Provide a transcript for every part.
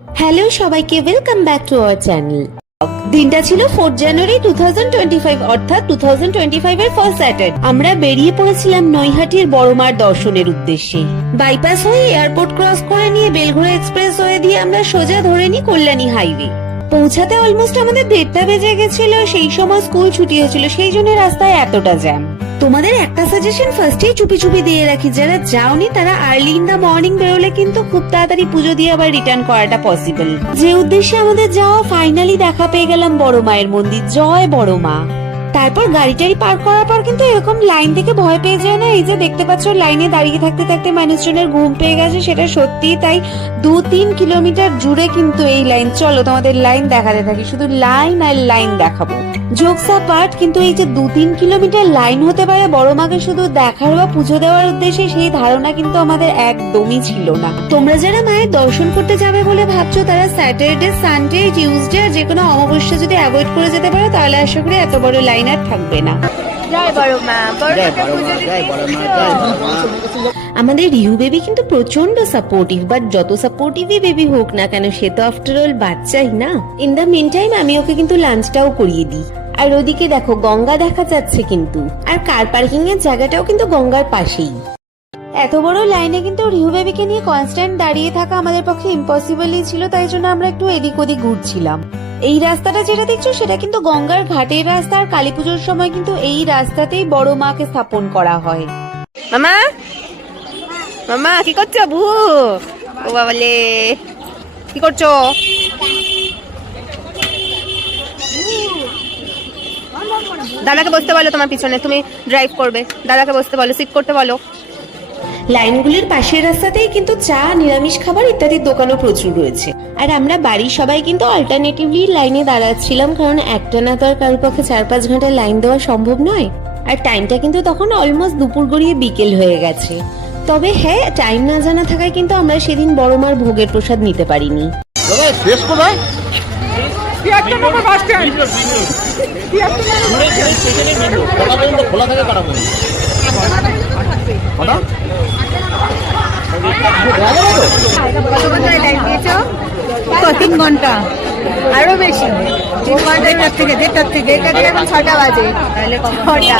Hello সবাইকে welcome back to our channel দিনটা ছিল ফোর্থ জানুয়ারি টু অর্থাৎ টু এর ফার্স্ট স্যাটারডে আমরা বেরিয়ে পড়েছিলাম নৈহাটির বড়মার দর্শনের উদ্দেশ্যে। বাইপাস হয়ে এয়ারপোর্ট ক্রস করে নিয়ে বেলঘড়া এক্সপ্রেস হয়ে দিয়ে আমরা সোজা ধরে নিই কল্যাণী হাইওয়ে পৌঁছাতে অলমোস্ট আমাদের দেড়টা বেজে গেছিল, সেই সময় স্কুল ছুটি হয়েছিল, সেই জন্য রাস্তায় এতটা জ্যাম তোমাদের একটা সাজেশন ফার্স্টেই চুপি চুপি দিয়ে রাখি। যারা যাওনি, তারা আর্লি ইন দা মর্নিং বেরোলে কিন্তু খুব তাড়াতাড়ি পুজো দিয়ে আবার রিটার্ন করাটা পসিবল যে উদ্দেশ্যে আমাদের যাওয়া ফাইনালি দেখা পেয়ে গেলাম বড় মায়ের মন্দির। জয় বড় মা। তারপর গাড়ি টাড়ি পার্ক করার পর কিন্তু এরকম লাইন থেকে ভয় পেয়ে যায় না? এই যে দেখতে পাচ্ছ লাইনে দাঁড়িয়ে থাকতে থাকতে মানুষজনের ঘুম পেয়ে গেছে, সেটা সত্যি তাই। দু তিন কিলোমিটার জুড়ে কিন্তু এই লাইন চলো তোমাদের লাইন দেখাতে থাকি। শুধু লাইন আর লাইন দেখাবো। জোকসা পার্ট কিন্তু এই যে দু তিন কিলোমিটার লাইন হতে পারে, বড় মাকে শুধু দেখার বা পুজো দেওয়ার উদ্দেশ্যে, সেই ধারণা কিন্তু আমাদের একদমই ছিল না। তোমরা যারা মায়ের দর্শন করতে যাবে বলে ভাবছ, তারা স্যাটারডে সানডে টিউসডে আর যে কোনো অমাবস্যা যদি অ্যাভয়েড করে যেতে পারো, তাহলে আশা করি এত বড় লাইন আর থাকবে না। আমাদের রিহু বেবি কিন্তু প্রচণ্ড সাপোর্টিভ বাট যত সাপোর্টিভই বেবি হোক না কেন সে তো আফটার অল বাচ্চাই না? ইন দ্য মিন টাইম আমি ওকে কিন্তু লাঞ্চটাও করিয়ে দিই। আর ওদিকে দেখো গঙ্গা দেখা যাচ্ছে কিন্তু। আর কার পার্কিং এর জায়গাটাও কিন্তু গঙ্গার পাশেই। এত বড় লাইনে কিন্তু রিহু বেবিকে নিয়ে কনস্ট্যান্ট দাঁড়িয়ে থাকা আমাদের পক্ষে ইম্পসিবলই ছিল তাই জন্য আমরা একটু এদিক ওদিক ঘুরছিলাম। এই রাস্তাটা যেটা দেখছ, সেটা কিন্তু গঙ্গার ঘাটের রাস্তা, আর কালী পুজোর সময় কিন্তু এই রাস্তাতেই বড় মাকে স্থাপন করা হয়। মামা? মামা, কি করছ ভু? ও বাবালে, কি করছ? দাদাকে বসতে বলো তোমার পিছনে, তুমি ড্রাইভ করবে। দাদাকে বসতে বলো সিট করতে বলো। লাইনগুলির পাশের রাস্তাতেই কিন্তু চা নিরামিষ খাবার ইত্যাদির দোকানও প্রচুর রয়েছে। আর আমরা বাড়ির সবাই কিন্তু অল্টারনেটিভলি লাইনে দাঁড়াচ্ছিলাম কারণ একটা না তো আর কারোর পক্ষে চার পাঁচ ঘণ্টা লাইন দেওয়া সম্ভব নয়। আর টাইমটা কিন্তু তখন অলমোস্ট দুপুর গড়িয়ে বিকেল হয়ে গেছে। তবে হ্যাঁ টাইম না জানা থাকায় কিন্তু আমরা সেদিন বড় মার ভোগের প্রসাদ নিতে পারিনি। খোলা থাকে কটা পর্যন্ত কটা দেওয়া যাবে তো? তো তিন ঘণ্টা। আরও বেশি। থেকে, দেড়টার থেকে। থেকে এখন ছটা বাজে। ছটা?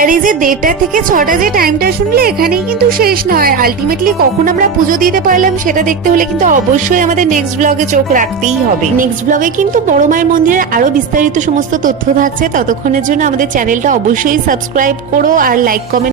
আর এই যে দেড়টা থেকে ছটা যে টাইমটা শুনলে, এখানেই কিন্তু শেষ নয়। আলটিমেটলি কখন আমরা পুজো দিতে পারলাম, সেটা দেখতে হলে কিন্তু অবশ্যই আমাদের নেক্সট ব্লগে চোখ রাখতেই হবে। নেক্সট ব্লগে কিন্তু বড় মায়ের মন্দিরের আরও বিস্তারিত সমস্ত তথ্য থাকছে। ততক্ষণের জন্য আমাদের চ্যানেলটা অবশ্যই সাবস্ক্রাইব করো আর লাইক কমেন্ট